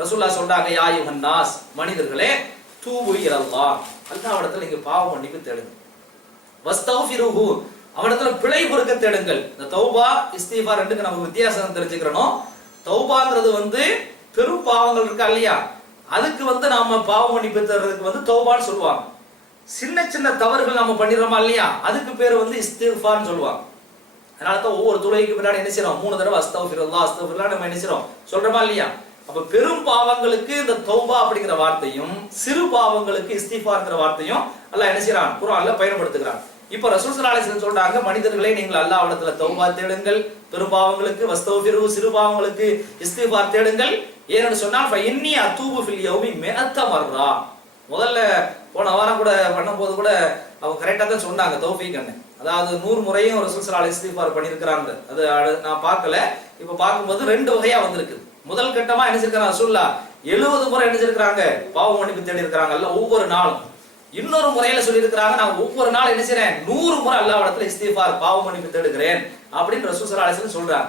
ரசூலுல்லாஹ் சொல்றாங்க, யா அய்யுஹன் நாஸ், மனிதர்களே, தூபு இலல்லாஹ், அல்லாஹ்விடத்தில் நீங்க பாவ மன்னிப்பு தேடுங்க. வஸ்தக்ஃபிருஹு, அவனிடத்துல பிழை பொறுக்க தேடுங்கள். இந்த தௌபா இஸ்திஃபார் ரெண்டுக்கு நமக்கு வித்தியாசம் தெரிஞ்சுக்கிறோம். தௌபாங்கிறது பெரும் பாவங்கள் இருக்கா இல்லையா, அதுக்கு நாம பாவ மன்னிப்பு தேடுறதுக்கு தௌபான்னு சொல்லுவாங்க. சின்ன சின்ன தவறுகள் நாம பண்ணிடுறோமா இல்லையா, அதுக்கு பேர் இஸ்திஃபார்னு சொல்லுவாங்க. அதனால தான் ஒவ்வொரு தொழுகைக்கு பின்னாடி என்ன செய்யறோம், 3 தடவை அஸ்தக்ஃபிருல்லாஹ் அஸ்தக்ஃபிருல்லாஹ் நம்ம என்ன செய்யறோம், சொல்றோமா இல்லையா. அப்ப பெரும் பாவங்களுக்கு இந்த தௌபா அப்படிங்கிற வார்த்தையும், சிறு பாவங்களுக்கு இஸ்திஃபார்ங்கிற வார்த்தையும் அல்லாஹ் என்ன செய்யறான், குர்ஆன்ல பயன்படுத்துகிறான். இப்ப ரசூல் ஸல்லல்லாஹு அலைஹி வஸல்லம் சொல்றாங்க, மனிதர்களே நீங்கள் அல்லாஹ்விடத்துல தௌபா தேடுங்கள், பெரும் பாவங்களுக்கு வஸ்தக்ஃபிரு, சிறு பாவங்களுக்கு இஸ்திஃபார் தேடுங்கள். ஏன்னு சொன்னால் ஃபஇன்னி அதூபு ஃபில் யௌமி 100 மர்ரா. முதல்ல போன வாரம் கூட பண்ணும்போது கூட அவங்க கரெக்டா தான் சொன்னாங்க தௌஃபீக் அண்ணன். அதாவது 100 முறையும் ரசூல் ஸல்லல்லாஹு அலைஹி வஸல்லம் இஸ்திஃபார் பண்ணியிருக்கிறாங்க. அது நான் பார்க்கல, இப்ப பார்க்கும்போது 2 வகையா வந்திருக்கு. முதல் கட்டமா என்ன செஞ்சிருக்காங்க, ரசூலுல்லாஹ் 70 முறை என்ன செஞ்சிருக்காங்க, பாவ மன்னிப்பு தேடி இருக்காங்கல்ல ஒவ்வொரு நாளும். இன்னொரு முறையில சொல்லி இருக்கிறாங்க, நான் ஒவ்வொரு நாள் என்ன செய்றேன், 100 முறை அல்லாஹ்விடத்துல இஸ்திஃபார் பாவ மன்னிப்பு தேடுகிறேன் அப்படின்னு ரசூல் ஸல்லல்லாஹு அலைஹி வஸல்லம் சொல்றாங்க.